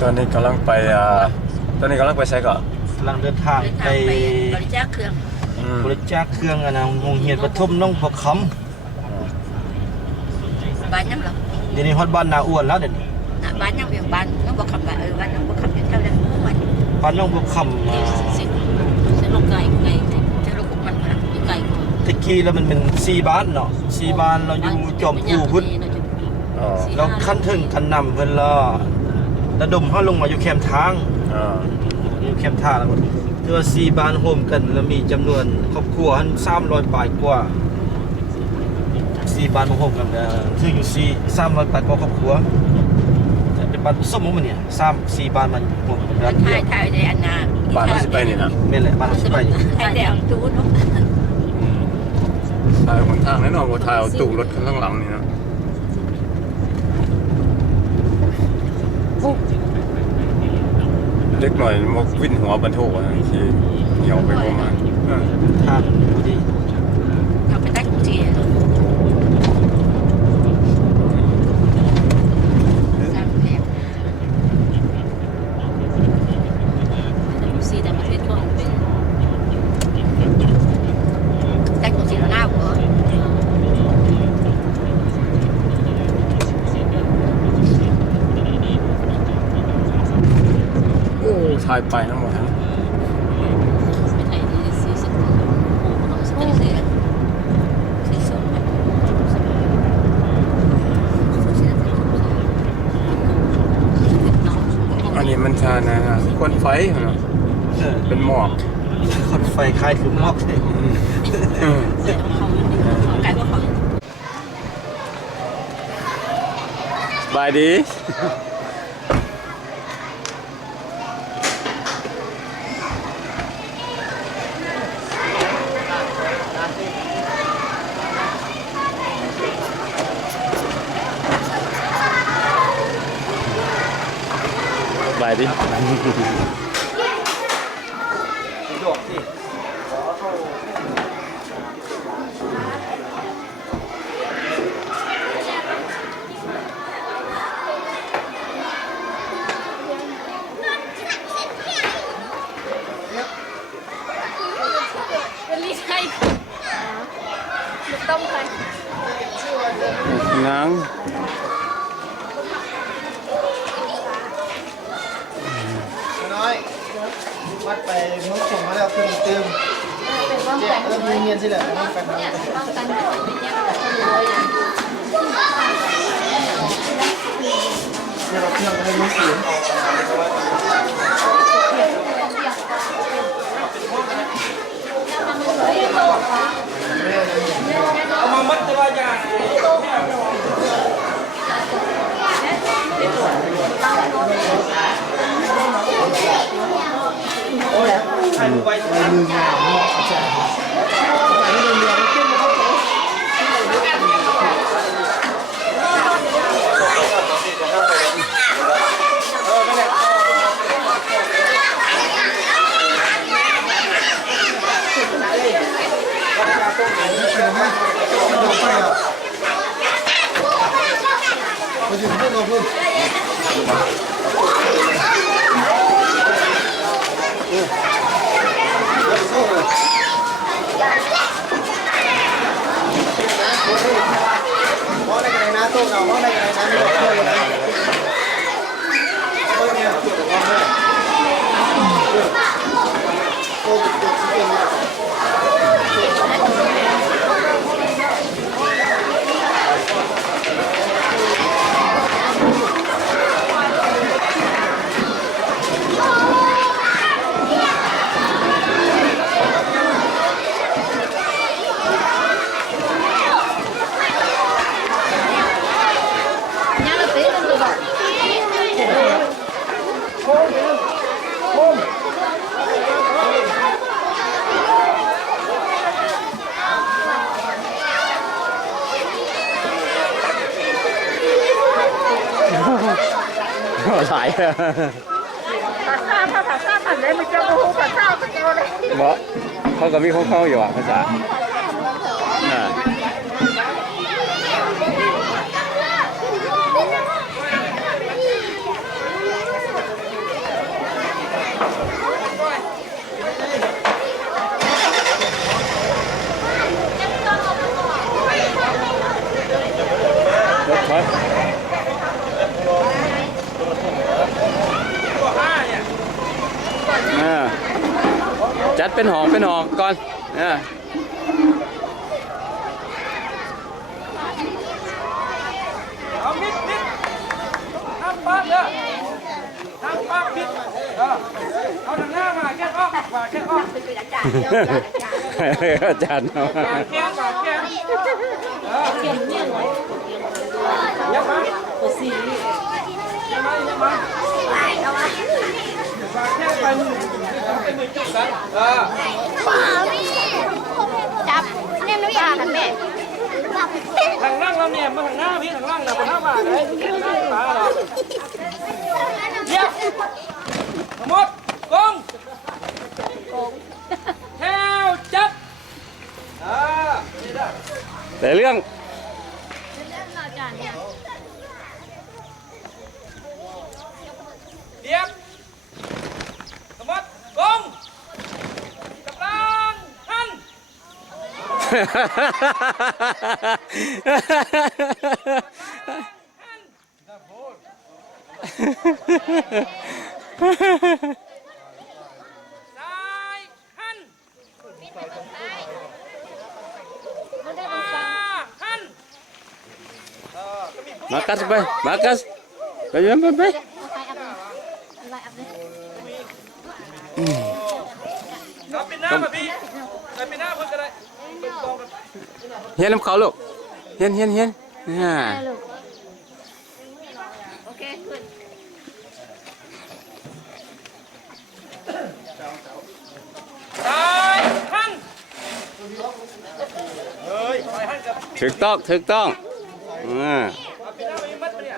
ตอนนี้กำลังไปใช้ก่อน กำลังเดินทางไปบริจาคเครื่องบริจาคเครื่องนะโรงเรียนปฐมน้องพะคำบ้านยังหรอเดี๋ยวนี้ฮอดบ้านนาอ้วนแล้วเดี๋ยวนี้บ้านยังเพียงบ้านน้องพะคำบ้านน้องพะคำอยู่แถวนั้นบ้านน้องพะคำเส้นลงไก่เส้นลงมันอยู่ไก่ตะกี้แล้วมันเป็น4บ้านเนาะ4บ้านเราอยู่จอมผู้พุ่นเราขั้นถึงคันนำเพิ่นละระดมเฮาลงมาอยู่แคมป์ทางอยู่แคมป์ทางแล้วคือว่า4บ้านโฮมกันแล้วมีจำนวนครอบครัวหัน300ปลายกว่า4บ้านโฮมกันซึ่งอยู่300ปลายกว่าครอบครัวเป็นบ้านสมมุติมันเนี่ย4บ้านมันโฮมกันแล้วถ่ายในอันนาบ้านมันสิไปนี่นะแม่นแหละบ้านสิไปนี่ถ่ายแล้วตู้เนาะถ่ายบนทางแน่นอนว่าถ่ายเอาตู้รถข้างหลังนี่นะเล็กหน่อยมกวิ่นหัวบรรทุกอะไรที่เหี่ยวไปประมาณทางพอดีเอาไปตั้งจีแต่ประเทศก็เป็นแต่ของจีนเราเหรอโอ้ถ่ายไปทั้งหมดนะอันนี้มันชานะควันไฟเหรอเป็นหมอกควันไฟคล้ายคือหมอกเลยบายดีบายดินางน้อยวัดไปมุกส่งมาแล้วคือเติมเจ็บเริ่มมีเงียนสิแหละต้องกันนะเนี่ยเราเครื่องให้มันเสียงเอามามัดตัวอย่างโอ้ยใครไปมืองามเนาะอาจารย์ไปเรือเต้นมาเขาอยู่ที่เราพูดมองในกระไรนะตู้เรามองในกระไรนะไม่บอกเพื่อนเลยนะเพื่อนเนี่ยจุดมองเลยโอ้จุดที่เป็นถ่ายภาษาผ่านได้มันจะโอ้โหภาษาเป็นยังไงเพราะเขาก็มีของเขาอยู่อ่ะภาษา จัดเป็นหอกก่อนเอามิดห้ามปักเด้อห้ามปักมิดเอาทางหน้ามาแค่ออกอาจารย์ แก้ยังมาตัวสียังมาฝากแค่ไปมือจุดสันจับเนี่ยน้ำยาค่ะแม่ ทางนั่งเราเนี่ยมาทางหน้าพี่ทางล่างนะบนหน้ามาเลยมาเหรอเยี่ยมหมดกงแถวจัดแต่เรื่องเรียบสมดกงกำลังหันซ้ายหันหันMakasไปยังไปเอาเป็นหน้ามาพี่เอาเป็นหน้าเพิ่งกันเลยเฮียนน้ำเขาลูกเฮียนโอเคขึ้น ซ้ายหันเฮ้ยซ้ายหันกับถูกต้องเอาเป็นหน้าไม่มัดปะเนี่ย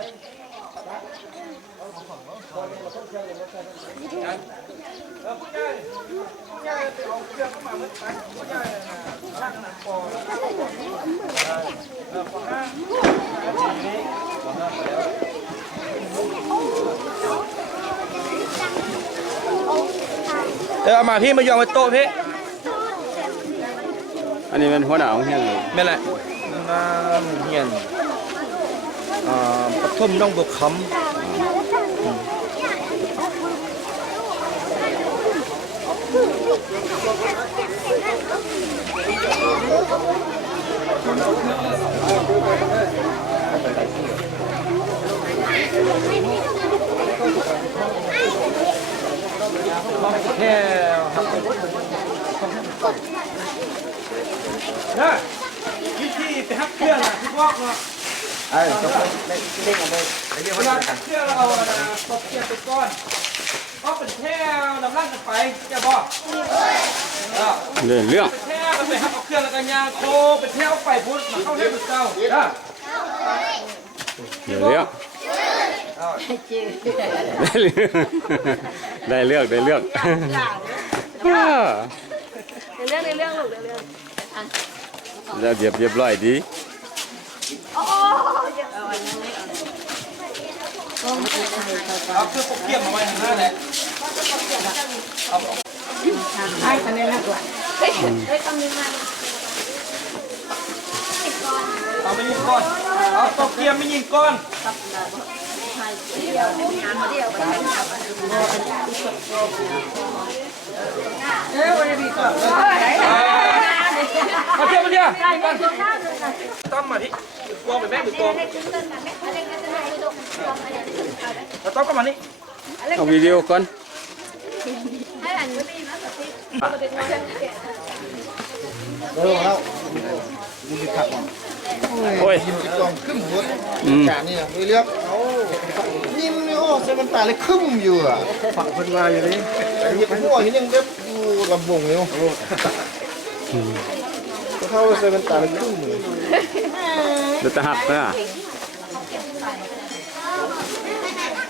ผู้ใหญ่ไปเอาเครื่องเข้ามามัดไปผู้ใหญ่ร่างขนาดปอเอามาพี่มายองไว้โต๊ะพี่อันนี้เป็นหัวหน้าของเฮียนเลยไม่แหละน้ำเฮียนปฐมน้องบกคำแค่ครับนะวิธีไปฮักเครื่องนะพี่บอกเนาะก็เล่นกันเลยเวลาฮักเครื่องเราเอาตบเกียร์เป็นก้อนก็เป็นแค่น้ำร่างกันไปจะบอกเรื่องเป็นแค่มันไปฮักเอาเครื่องแล้วกันยางโคเป็นแค่เอาไปพุทธมาเข้าเล่นเป็นเก่าเรื่องได้เรื่องในเรื่องลูกในเรื่อง แล้วเรียบร้อยดีเอาเครื่องปกเกี่ยมมาไว้ข้างหน้าแหละใช่คะแนนมากกว่าเอาไม่ยิงก้อนเอาตกเกียมไม่ยิงก้อนวันนี้ดีก่อนมาเที่ยวตั้มมาที่กองไปแม่หรือกองเราต้องก็มานี่เอาวิดีโอก่อนโอ้ยกองขึ้นหัวจานนี่นะไม่เลือกยิ้มนี่โอ้เส้นตาเลยขึ้นอยู่อ่ะฝักพันวาอยู่นี่หยิบหัวเห็นยังเด็บอยู่ลำบงอยู่ก็เท่าเส้นตาเลยขึ้นอยู่เดี๋ยวจะหักนะ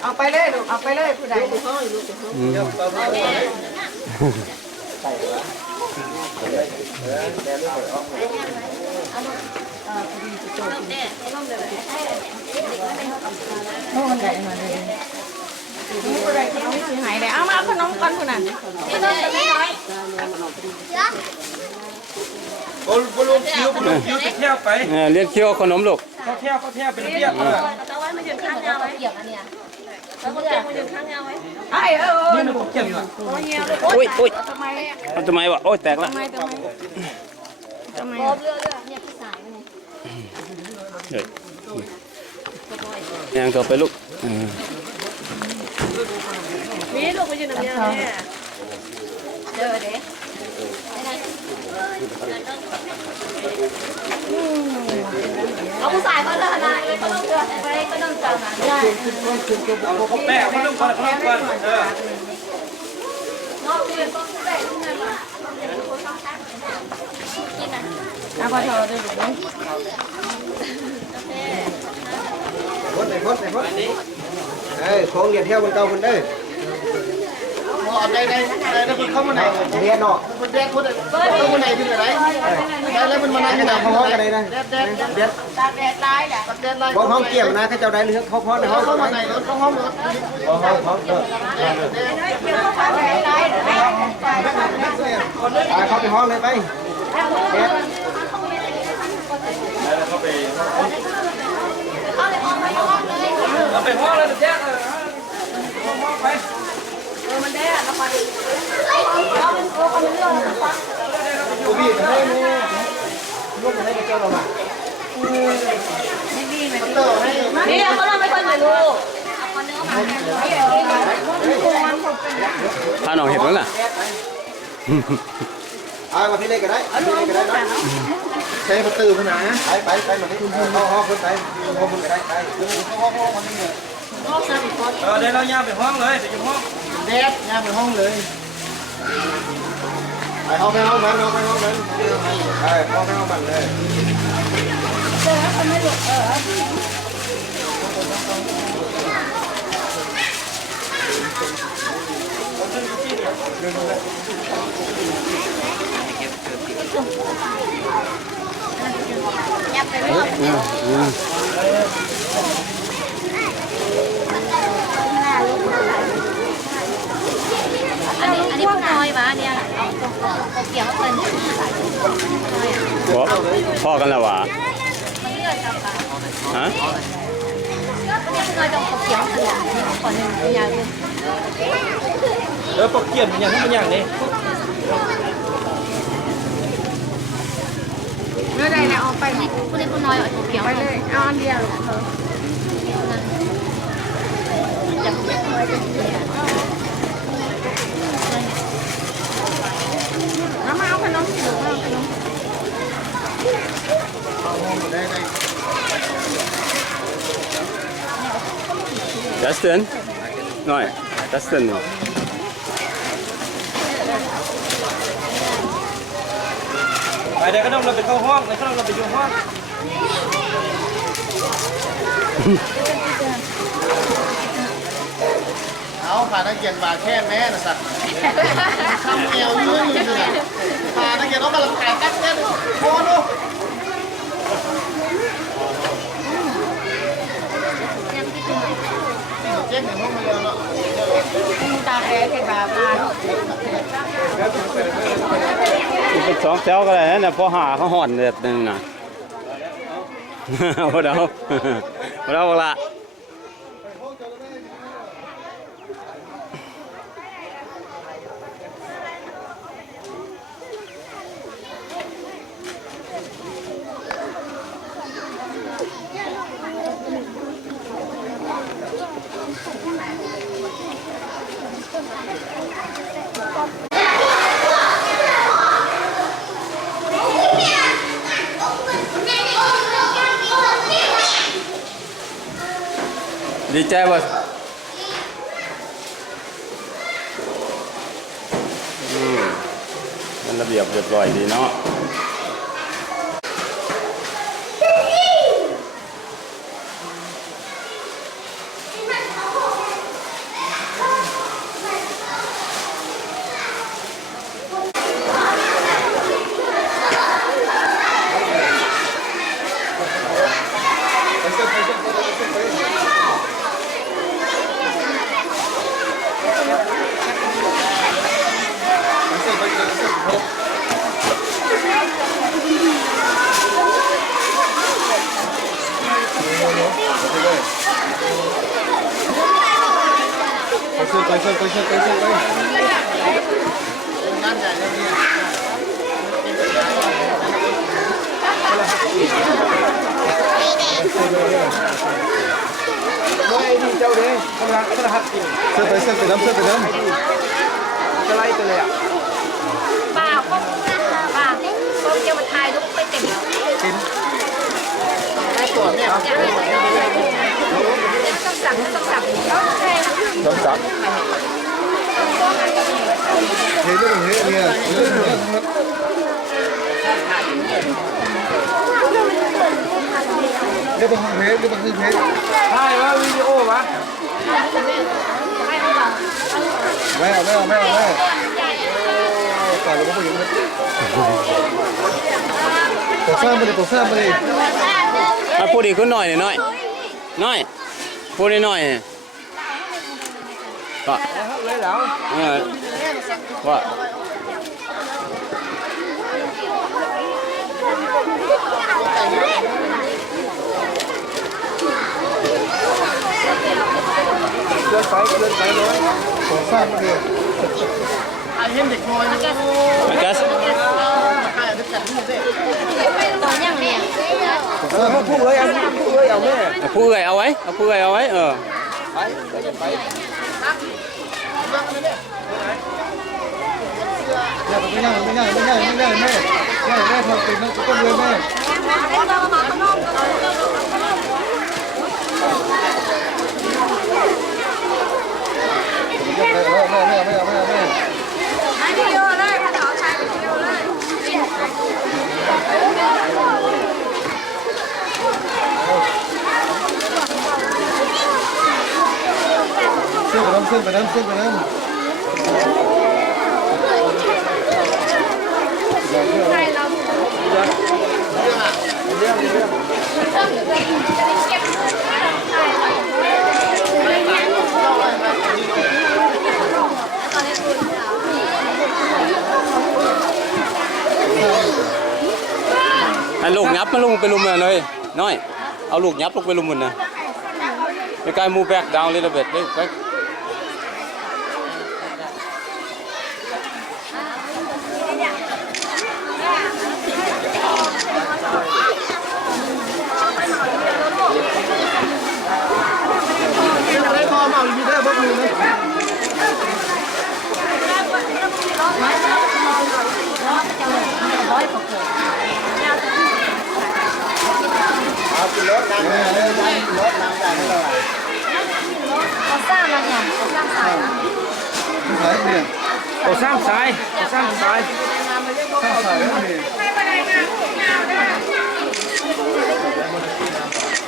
เอาไปเลยลูกเอาไปเลยผู้ใดลูกห้อยลูกเอามาขนมก่อนคุณน่ะบอลลูนคิวจะเที่ยวไปเรียนเคี้ยวขนมลูกเขาเที่ยวเป็นเรียบเลยเอาไว้มาถึงข้างยาวไว้เกี่ยวอันเนี้ยแล้วก็เกี่ยว นี่มันเกี่ยวอยู่ โอ้ยโอ้ยทำไมวะโอ้ยแตกละ ทำไมเรือเนี่ยพี่สายมัน เฮ้ยยังต่อไปลูก มีลูกไปยืนตรงนี้แม่ เด้อเด้เอาผู้ชายเขาเลยนะเขาต้องเลือกไปก็ต้องจำนะได้ เขาแปะเขาต้องก่อนเขาต้องก่อน นอกเรียนต้องแบ่งยังไงวะเอาพอเธอได้หรือไม่ พดไหนพดไหนพดเอ้ยของเรียนเที่ยวบนเก่าคนเด้อได้คนเข้ามาไหนเรียนเนาะคนแดดคนเข้ามาไหนที่ไหนได้แล้วมันมานั่งกันห้องกันเลยนะแดด ตากแดดร้ายแหละ แดดไรห้องเกี่ยมนะเขาเจ้าได้เลือกเขาพอในห้องเข้ามาไหนรถห้องรถห้องเด้อเข้าไปห้องเลยไปแดด เราไปห้องแล้วแจ๊ค กูบีบให้มึงลูกให้เจ้าเรามา นี่เขาเราไม่ค่อยจะรู้ พาน้องเห็นมั้งล่ะ เอามาพี่เล็กก็ได้พี่เล็กก็ได้ใช้ประตูขนาดไปมาที่คุณห้องคนไปห้องคนก็ได้ไปห้องมันนี่ เดี๋ยวเราย่าไปห้องเลยไปอยู่ห้อง แดดย่าไปห้องเลยไปห้องมันห้องมันไปห้องมันเลยอันนี้พวกน้อยวะเนี่ยเอาเกี่ยวเป็น พ่อกันแล้ววะฮะ เนี่ยคือต้องเกี่ยวเป็นก่อนหนึ่งอย่างนึง ปกเกี่ยมอย่างนี้มันอย่างนี้ เมื่อใดนะเอาไปผู้เล็กผู้น้อยเอาเกี่ยวไปเลยเอาอันเดียวน้ำมาเอาขนมหรือว่าขนม Justin หน่อย Justin ไปเดี๋ยวก็ต้องเราไปเข้าห้องแล้วก็เราไปอยู่ห้อง เอาผ่านนักเกียรติบาแค่แม่นะสัตว์ทำเอวยืนอยู่เลยผ่านนักเกียรติเอามาหลังขายกัดแค่โคโน่เจ๊งถึงห้องมาเลยเนาะ ตาแดงเป็นแบบนั้น เป็นสองแถวก็ได้นะพอหาเขาห่อนเด็ดนึงนะพอเดาพอเดาบอกละ ดีใจป่ะมันระเบียบเรียบร้อยดีเนาะ ช่วยไปงานใหญ่เลยเนี่ยเจ้าเด้กำลังหัดกินเสื้อไปน้ำจะไล่ตัวเลยอ่ะ ป่าป้องป่าป้องเกี่ยวกับไทยลูกไปเต็ม ไล่ตัวเนี่ย ต้องสั่งต้องใช่ ต้องจับเฮ้ยเนี่ยเดี๋ยวบังคับเพชรใช่ว่าวิดีโอวะไม่เอาก่อนเราก็ไปยังไม่ตัวแซ่บมาดิ มาพูดอีกขึ้นหน่อยหน่อยพูดหน่อยก็ว่าเกินไปเลยตัวแซ่บมาดิไอ้เห็นเด็กน้อยนะ แก๊ส ไอ้เด็กแบบนี้สิ ตอนอย่างเนี้ย พูดเลยเอาแม่ พูดเลยเอาไว้ไม่ง่ายแม่ทำเป็นน้องก็เลยแม่ไม่เยอะเลยถ้าจะเอาชายไปเที่ยวเลย เส้นไปน้ำ ให้ลูกยับมาลงไปลุมเลยน้อยเอาลูกยับลงไปลุมมันนะไปไกลมูแบกดาวเลยระเบิดได้ไป ได้พอมาอยู่ได้บ้างเลยเอาขึ้นรถน้ำได้รถน้ำได้ไม่เป็นไร เขาสร้างมันเนี่ยเขาสร้างสายนะ สายเนี่ย ตัวสร้างสายสายเนี่ย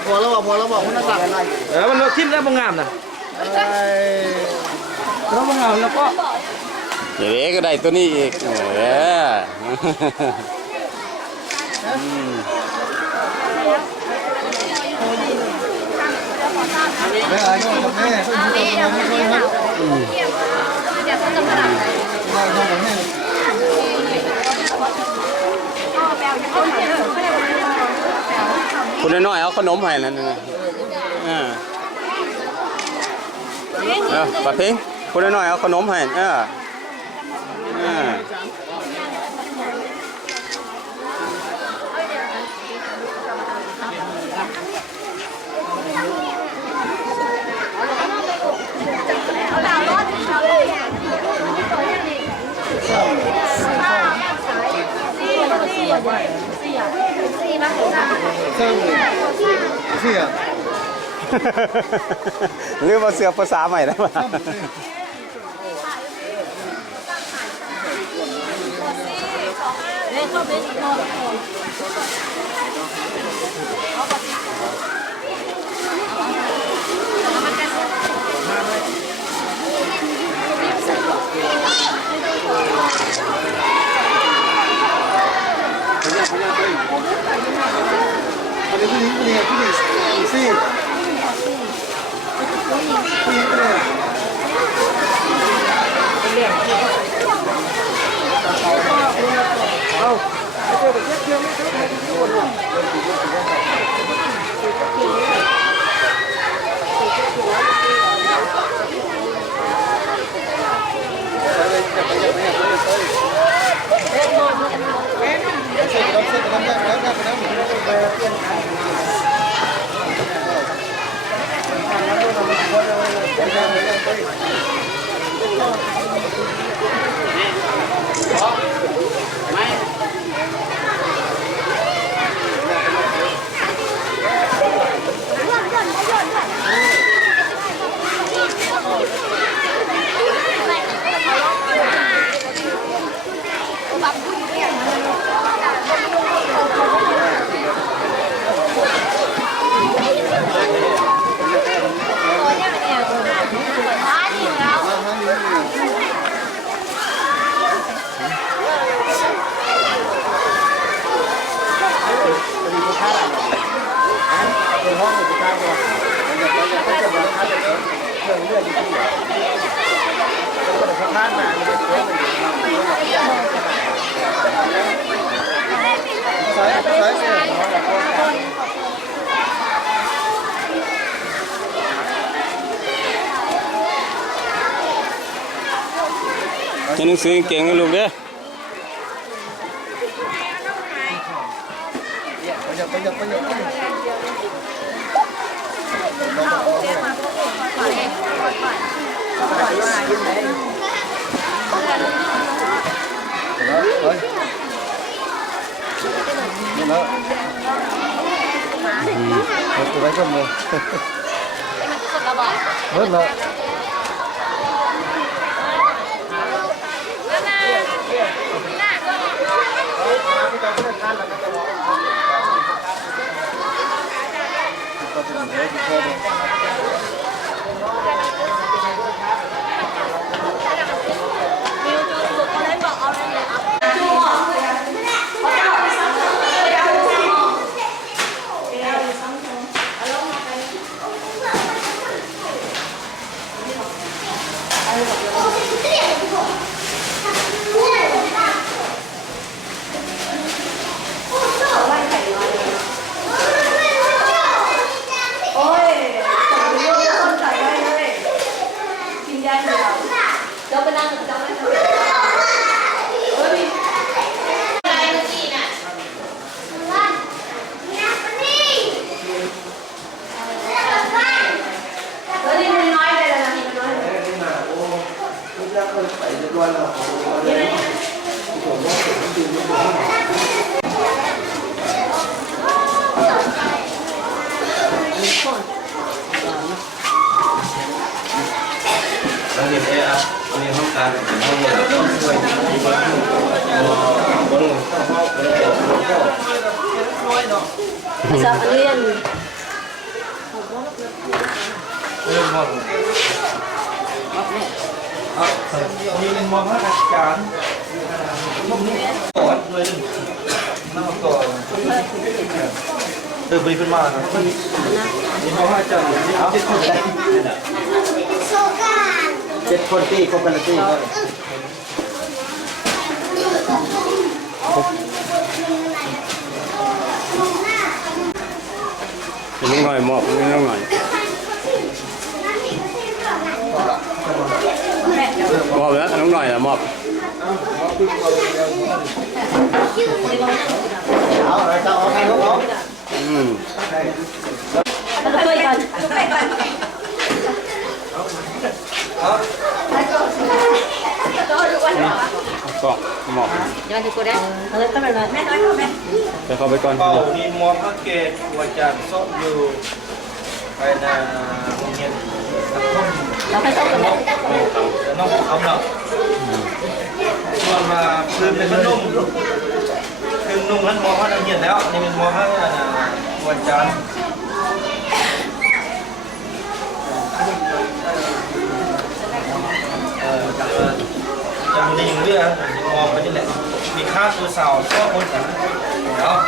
พอแล้วบอกคุณนักสั่งอะไร มันรถทิ่มแล้วบางงามนะแล้วบางงามแล้วก็ เดี๋ยวก็ได้ตัวนี้อีกแม่อะไรก็ทำแม่ช่วยครับอยากจะกระดาษไหน ได้ทำแม่ คุณน้อยเอาขนมให้นั่นนะปะทิ้งคุณน้อยเอาขนมให้เอาดาวรถเอาเลยสี่มาถึงเสีย หรือมาเสือภาษาใหม่ได้ป่ะ เล่นเข้าไปนอนอันนี้ผู้หญิงสี่ผู้หญิงเลยเอาเจอแบบเที่ยวไม่ใช่ทุกคน เรียนหนังสือเก่งๆนะลูกเด้อ นี่เนาะเอาไว้ก็มือเฮ้ยเนาะเราเห็นอันนี้ห้องการห้องเรียนต้องช่วยที่บ้านบนห้องเป็นเนาะ จะเรียน เรื่องมอมีเป็นมอราชการก่อนด้วยหนึ่งน้าก่อนบริเป็นมาครับมีมอราชการนี่เอา7 คนได้7 คนตีครบกันตีก็เป็นน้องหน่อยหมอบเป็นน้องหน่อยหมอบแล้วน้องหน่อยอะหมอบ เอาอะไรจะเอาให้เขาเอา เราช่วยกัน ก็หมอบ เดี๋ยวมาดูกูได้เราเลยเข้าไปเลยแม่น้อยเข้าแม่ ไปเข้าไปก่อน เป่านี่มอพระเกศวัจันทร์ซ่อมอยู่ไปนาโรงเรียน เราให้เข้ากันเลย น้องเขาเนาะส่วนมาคือเป็นขนมคือนุ่มนั้นมอพระนักเรียนแล้วนี่เป็นมอพระวัจันทร์จะมีอย่างเรื่องมองไปนี่แหละมีค่าตัวสาวชอบคนแต่เนาะ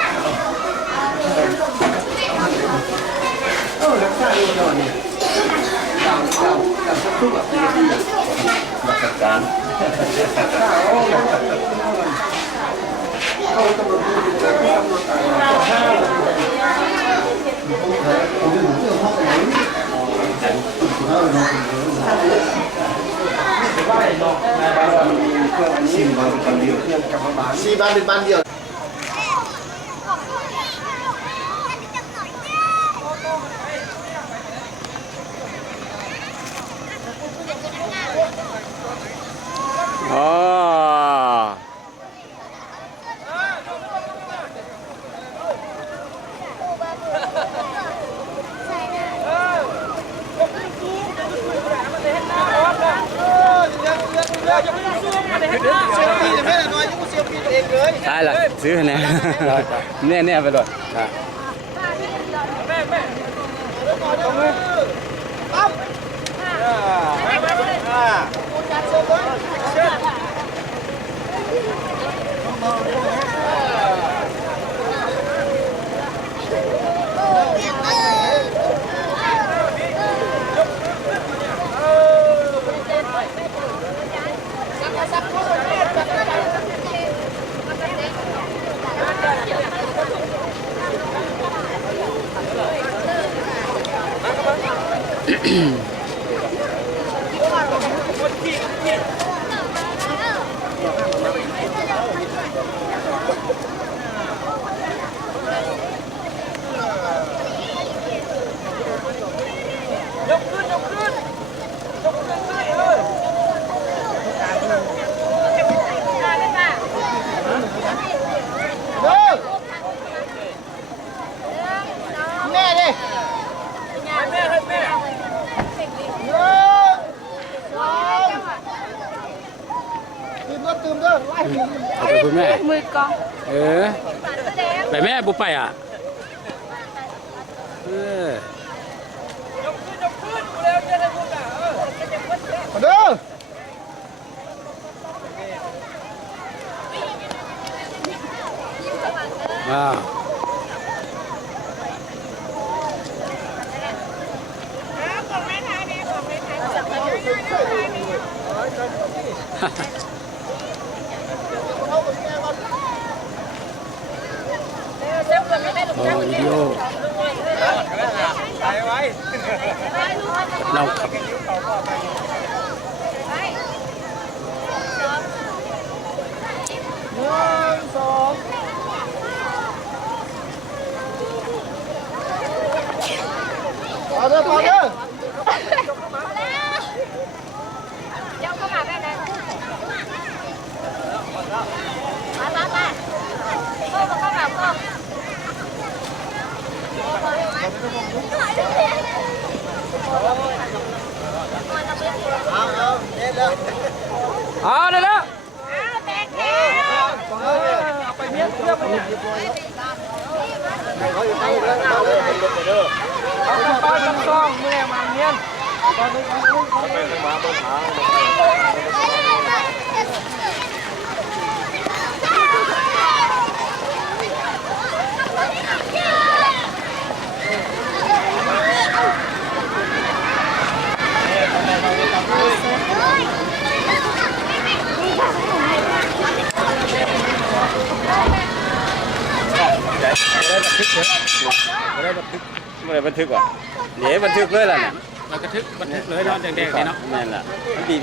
สี่บ้านเป็นบ้านเดียว อ๋อได้ละซื้อเนี่ยเนี่ยไปเลย แม่ดิตื่นเด้อไล่ เอาไปคุณแม่ มือกอง เออไปแม่บุไปอ่ะเออ มาเด้อ ว้าวโอ้วิดีโอเราขับ มาเด้อมาเด้อ เจ้าเข้ามาแม่นะมาโอ้มาเข้ามาพ่อ เอาได้แล้ว แตกแล้ว เอาไปเมียเพื่อไปเนี่ยเอาไปป้าจังซองเมื่อมาเมียน ไม่ได้บันทึกว่ะเดี๋ยวบันทึกเลยล่ะเนี่ย เรากระทึกบันทึกเลยเนาะแดงๆนี่เนาะ แม่นล่ะมันดี